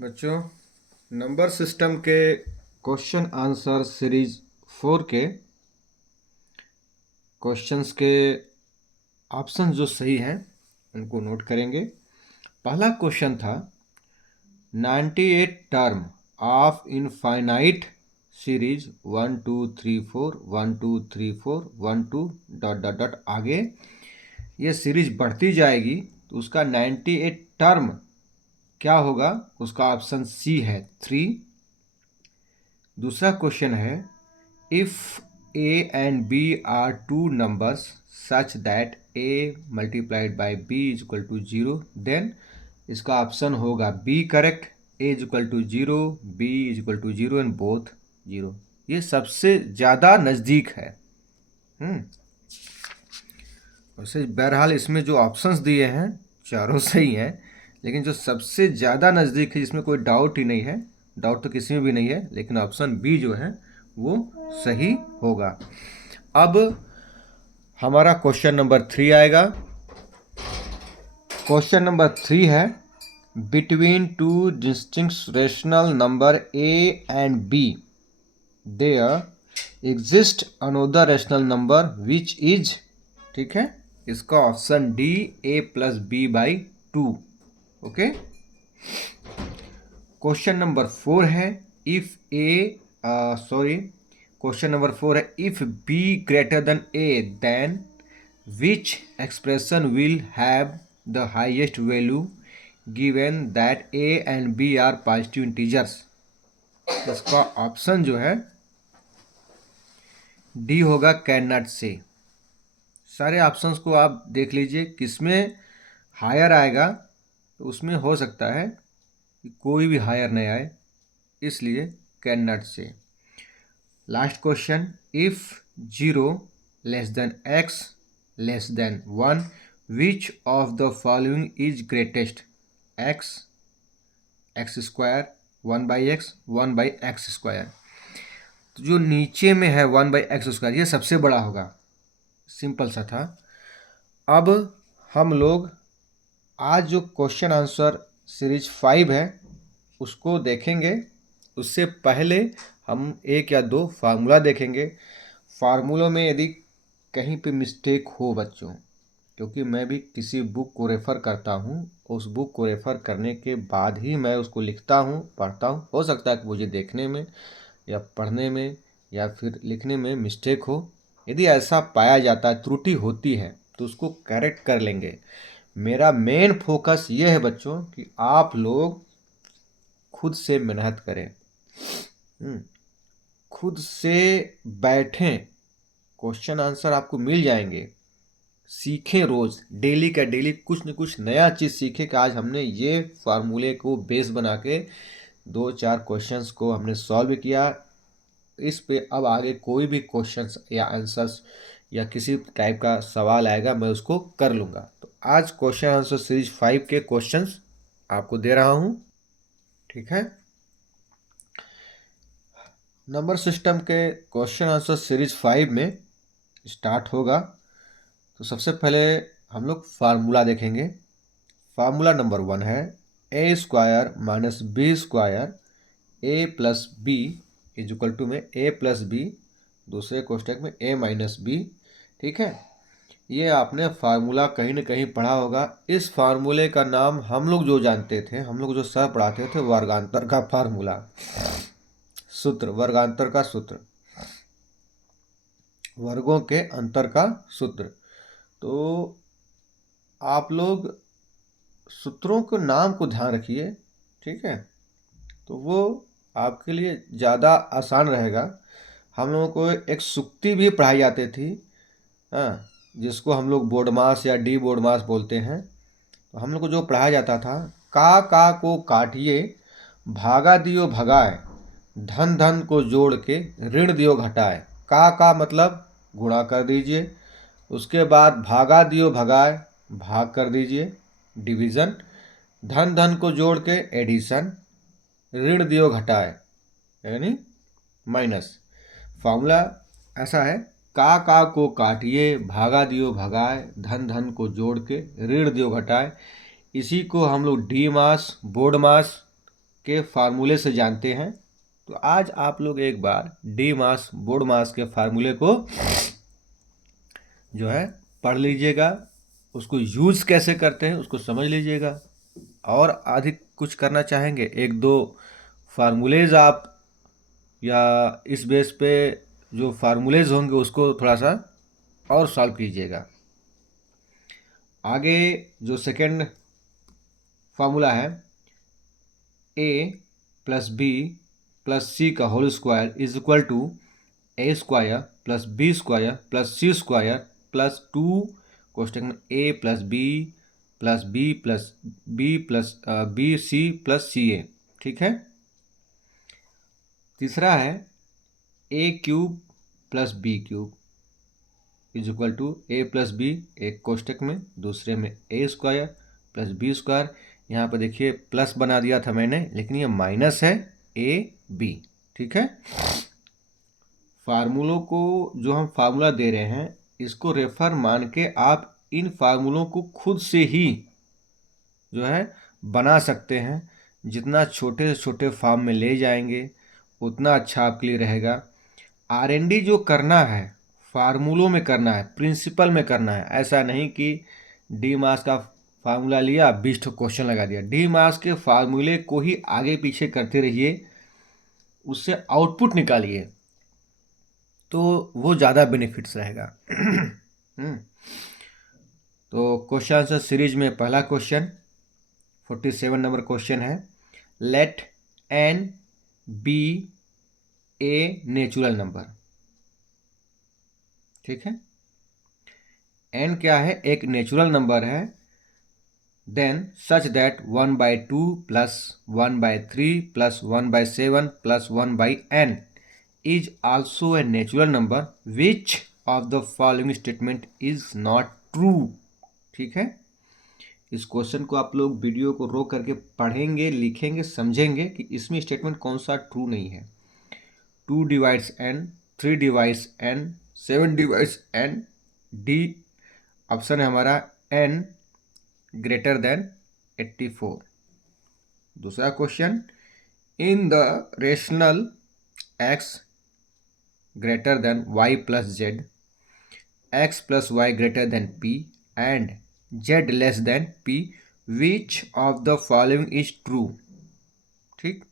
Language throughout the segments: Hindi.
बच्चों, नंबर सिस्टम के क्वेश्चन आंसर सीरीज 4 के क्वेश्चंस के ऑप्शन जो सही हैं उनको नोट करेंगे। पहला क्वेश्चन था 98 term of infinite series 1 2 3 4 1 2 3 4 1 2 dot dot dot आगे ये सीरीज बढ़ती जाएगी तो उसका 98 टर्म क्या होगा? उसका ऑप्शन सी है 3। दूसरा क्वेश्चन है if A and B are two numbers such that A multiplied by B is equal to 0, then इसका ऑप्शन होगा B correct. A is equal to 0, B is equal to 0 and both 0। ये सबसे ज़्यादा नज़दीक है। वैसे बहरहाल इसमें जो ऑप्शंस दिए हैं चारों सही हैं, लेकिन जो सबसे ज़्यादा नज़दीक है जिसमें कोई डाउट ही नहीं है, डाउट तो किसी में भी नहीं है, लेकिन ऑप्शन बी जो है वो सही होगा। अब हमारा क्वेश्चन नंबर 3 आएगा। क्वेश्चन नंबर 3 है between two distinct rational number A and B there exist another rational number which is, ठीक है, इसका option D A plus B by 2। Okay. Question number 4 है इफ क्वेश्चन नंबर 4 है if B greater than A then which expression will have the highest value given that A and B are positive integers. इसका ऑप्शन जो है डी होगा कैन नॉट से। सारे ऑप्शंस को आप देख लीजिए, किसमें हायर आएगा तो उसमें हो सकता है कि कोई भी हायर नहीं आए, इसलिए कैन नॉट से। Last question if 0 less than x less than 1 which of the following is greatest? x, x square, 1/x, 1/x square. तो जो नीचे में है 1/x स्क्वायर ये सबसे बड़ा होगा। सिंपल सा था। अब हम लोग आज जो क्वेश्चन आंसर सीरीज 5 है उसको देखेंगे। उससे पहले हम एक या दो फार्मूला देखेंगे। फार्मूलों में यदि कहीं पे मिस्टेक हो बच्चों, क्योंकि मैं भी किसी बुक को रेफ़र करता हूँ, उस बुक को रेफ़र करने के बाद ही मैं उसको लिखता हूँ, पढ़ता हूँ। हो सकता है कि मुझे देखने में या पढ़ने में या फिर लिखने में मिस्टेक हो। यदि ऐसा पाया जाता है, त्रुटि होती है, तो उसको करेक्ट कर लेंगे। मेरा मेन फोकस ये है बच्चों कि आप लोग खुद से मेहनत करें, खुद से बैठें, क्वेश्चन आंसर आपको मिल जाएंगे। सीखें, रोज़ डेली का डेली कुछ न कुछ नया चीज़ सीखें कि आज हमने ये फार्मूले को बेस बना के 2-4 क्वेश्चंस को हमने सॉल्व किया। इस पे अब आगे कोई भी क्वेश्चंस या आंसर्स या किसी टाइप का सवाल आएगा मैं उसको कर लूँगा। तो आज क्वेश्चन आंसर सीरीज 5 के क्वेश्चंस आपको दे रहा हूँ, ठीक है। नंबर सिस्टम के क्वेश्चन आंसर सीरीज 5 में स्टार्ट होगा। तो सबसे पहले हम लोग फार्मूला देखेंगे। फार्मूला नंबर 1 है a square minus b square a plus b is equal to में ए प्लस बी, दूसरे कोष्टक में ए माइनस बी, ठीक है। ये आपने फार्मूला कहीं न कहीं पढ़ा होगा। इस फार्मूले का नाम हम लोग जो जानते थे, हम लोग जो सर पढ़ाते थे, वर्गांतर का फार्मूला, सूत्र, वर्गांतर का सूत्र, वर्गों के अंतर का सूत्र। तो आप लोग सूत्रों के नाम को ध्यान रखिए, ठीक है, तो वो आपके लिए ज़्यादा आसान रहेगा। हम लोगों को एक सूक्ति भी पढ़ाई जाती थी, हाँ, जिसको हम लोग बोर्ड मास या डी बोर्ड मास बोलते हैं। तो हम लोग को जो पढ़ाया जाता था, का को काटिए भागा दियो भगाए, धन धन को जोड़ के ऋण दियो घटाए। का मतलब गुणा कर दीजिए, उसके बाद भागा दियो भगाए, भाग कर दीजिए, डिवीज़न, धन धन को जोड़ के एडिशन, ऋण दियो घटाए यानी माइनस। फॉर्मूला ऐसा है, का को काटिए भागा दियो भगाए, धन धन को जोड़ के ऋण दियो घटाए। इसी को हम लोग डी मास, बोर्ड मास के फार्मूले से जानते हैं। तो आज आप लोग एक बार डी मास बोर्ड मास के फार्मूले को जो है पढ़ लीजिएगा, उसको यूज़ कैसे करते हैं उसको समझ लीजिएगा। और अधिक कुछ करना चाहेंगे, एक दो फार्मूलेज आप या इस बेस पे जो फार्मूलेज होंगे उसको थोड़ा सा और सॉल्व कीजिएगा। आगे जो सेकंड फार्मूला है, a plus b plus c का whole square is equal to a square plus b square plus c square plus 2 कोष्टक में a plus b plus b plus b plus b c plus c a. ठीक है। तीसरा है a cube plus b cube is equal to a plus b, एक कोष्टक में, दूसरे में a square plus b square. यहाँ पर देखिए प्लस बना दिया था मैंने, लेकिन ये माइनस है ए बी। ठीक है। फार्मूलों को जो हम फार्मूला दे रहे हैं इसको रेफर मान के आप इन फार्मूलों को खुद से ही जो है बना सकते हैं। जितना छोटे से छोटे फॉर्म में ले जाएंगे उतना अच्छा आपके लिए रहेगा। आरएनडी जो करना है फार्मूलों में करना है, प्रिंसिपल में करना है। ऐसा नहीं कि डी मास का फार्मूला लिया 20 क्वेश्चन लगा दिया। डी मास के फार्मूले को ही आगे पीछे करते रहिए, उससे आउटपुट निकालिए तो वो ज़्यादा बेनिफिट्स रहेगा। तो क्वेश्चन आंसर सीरीज में पहला क्वेश्चन 47 नंबर क्वेश्चन है, let N be a natural number. ठीक है। एन क्या है? एक नेचुरल नंबर है। Then such that 1/2 plus 1/3 plus 1/7 plus 1/n is also a natural number. Which of the following statement is not true? ठीक है। इस क्वेश्चन को आप लोग वीडियो को रोक करके पढ़ेंगे, लिखेंगे, समझेंगे कि इसमें स्टेटमेंट कौन सा ट्रू नहीं है। 2 divides n, 3 divides n, 7 divides n, D option है हमारा n ग्रेटर देन 84। दूसरा question, in the rational x greater than y plus z, x plus y greater than p and z less than p, which of the following is true? ठीक।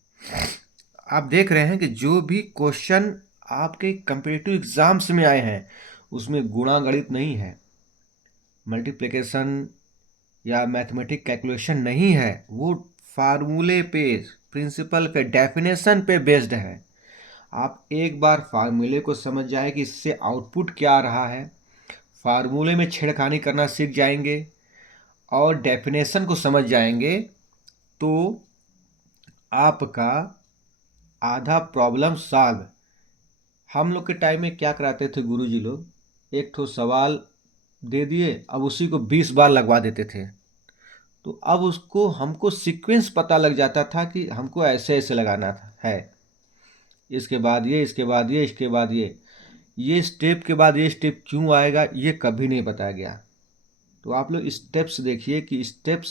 आप देख रहे हैं कि जो भी क्वेश्चन आपके कंपीटिटिव एग्जाम्स में आए हैं उसमें गुणा गणित नहीं है, मल्टीप्लिकेशन या मैथमेटिक कैलकुलेशन नहीं है, वो फार्मूले पे, प्रिंसिपल पे, डेफिनेशन पे बेस्ड है। आप एक बार फार्मूले को समझ जाए कि इससे आउटपुट क्या आ रहा है, फार्मूले में छेड़खानी करना सीख जाएंगे और डेफिनेशन को समझ जाएंगे तो आपका आधा प्रॉब्लम सॉल्व। हम लोग के टाइम में क्या कराते थे गुरुजी लोग, एक ठो सवाल दे दिए, अब उसी को 20 बार लगवा देते थे। तो अब उसको हमको सीक्वेंस पता लग जाता था कि हमको ऐसे ऐसे लगाना है, इसके बाद ये, इसके बाद ये, इसके बाद ये स्टेप के बाद ये स्टेप क्यों आएगा ये कभी नहीं बताया गया। तो आप लोग स्टेप्स देखिए कि स्टेप्स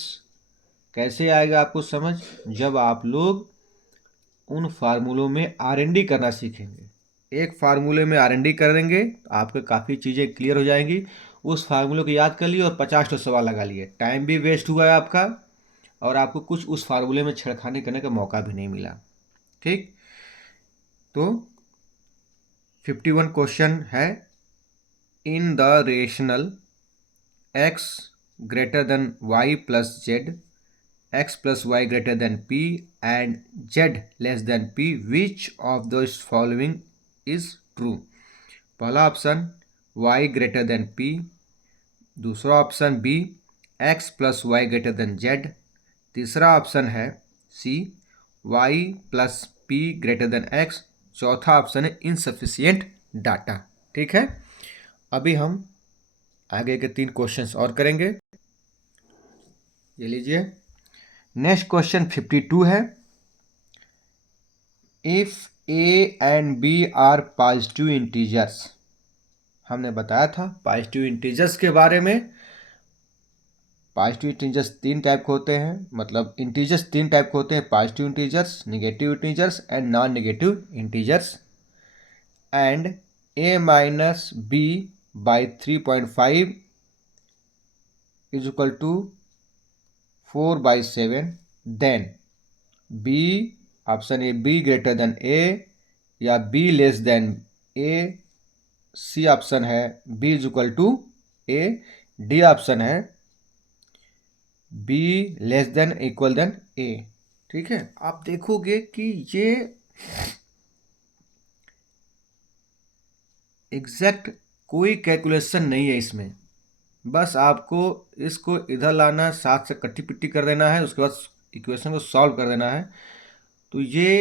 कैसे आएगा आपको समझ, जब आप लोग उन फार्मूलों में आरएनडी करना सीखेंगे। एक फार्मूले में आरएनडी करेंगे तो आपको काफ़ी चीज़ें क्लियर हो जाएंगी। उस फार्मूले को याद कर लिए और 50 तो सवाल लगा लिए, टाइम भी वेस्ट हुआ है आपका और आपको कुछ उस फार्मूले में छेड़खानी करने का मौका भी नहीं मिला। ठीक। तो 51 क्वेश्चन है, in the rational x greater than y plus z, x plus y greater than p and z less than p, which of the following is true? पहला option y greater than p, दूसरा option b x plus y greater than z, तीसरा ऑप्शन है c y plus p greater than x, चौथा ऑप्शन है इनसफिशियंट डाटा। ठीक है। अभी हम आगे के 3 क्वेश्चंस और करेंगे। ये लीजिए, नेक्स्ट क्वेश्चन 52 है, if a and b are positive integers. हमने बताया था पॉजिटिव इंटीजर्स के बारे में, पॉजिटिव इंटीजर्स 3 टाइप के होते हैं, मतलब इंटीजर्स 3 टाइप के होते हैं, positive integers, negative integers and non negative integers. And a minus b by 3.5 is equal to 4/7, then b, option A b greater than a या b less than a, C option है b is equal to a, D option है b less than equal than a। ठीक है, आप देखोगे कि ये एग्जैक्ट कोई कैलकुलेशन नहीं है इसमें, बस आपको इसको इधर लाना, साथ से कट्टी पिट्टी कर देना है, उसके बाद इक्वेशन को सॉल्व कर देना है। तो ये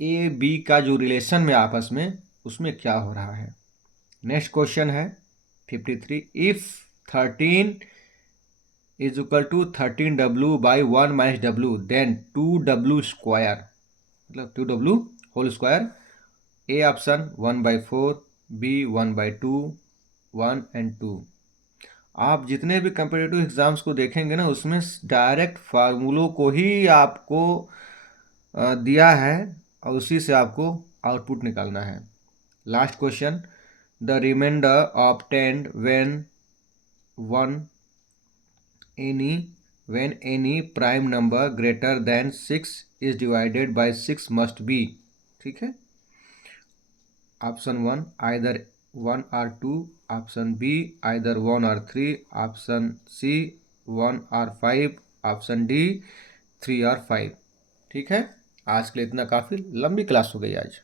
ए बी का जो रिलेशन में आपस में, उसमें क्या हो रहा है। नेक्स्ट क्वेश्चन है 53, if 13 is equal to 13w by 1 minus w, then 2w square, मतलब 2w whole square. A option 1/4, B 1/2, 1 and 2। आप जितने भी कंपेटिटिव एग्जाम्स को देखेंगे ना, उसमें डायरेक्ट फार्मूलों को ही आपको दिया है और उसी से आपको आउटपुट निकालना है। Last question, the remainder obtained when any prime number greater than 6 is divided by 6 must be. ठीक है, ऑप्शन 1 आइदर 1 और 2, ऑप्शन बी आइदर 1 और 3, ऑप्शन सी 1 और 5, ऑप्शन डी 3 और 5। ठीक है, आज के लिए इतना काफ़ी लंबी क्लास हो गई आज।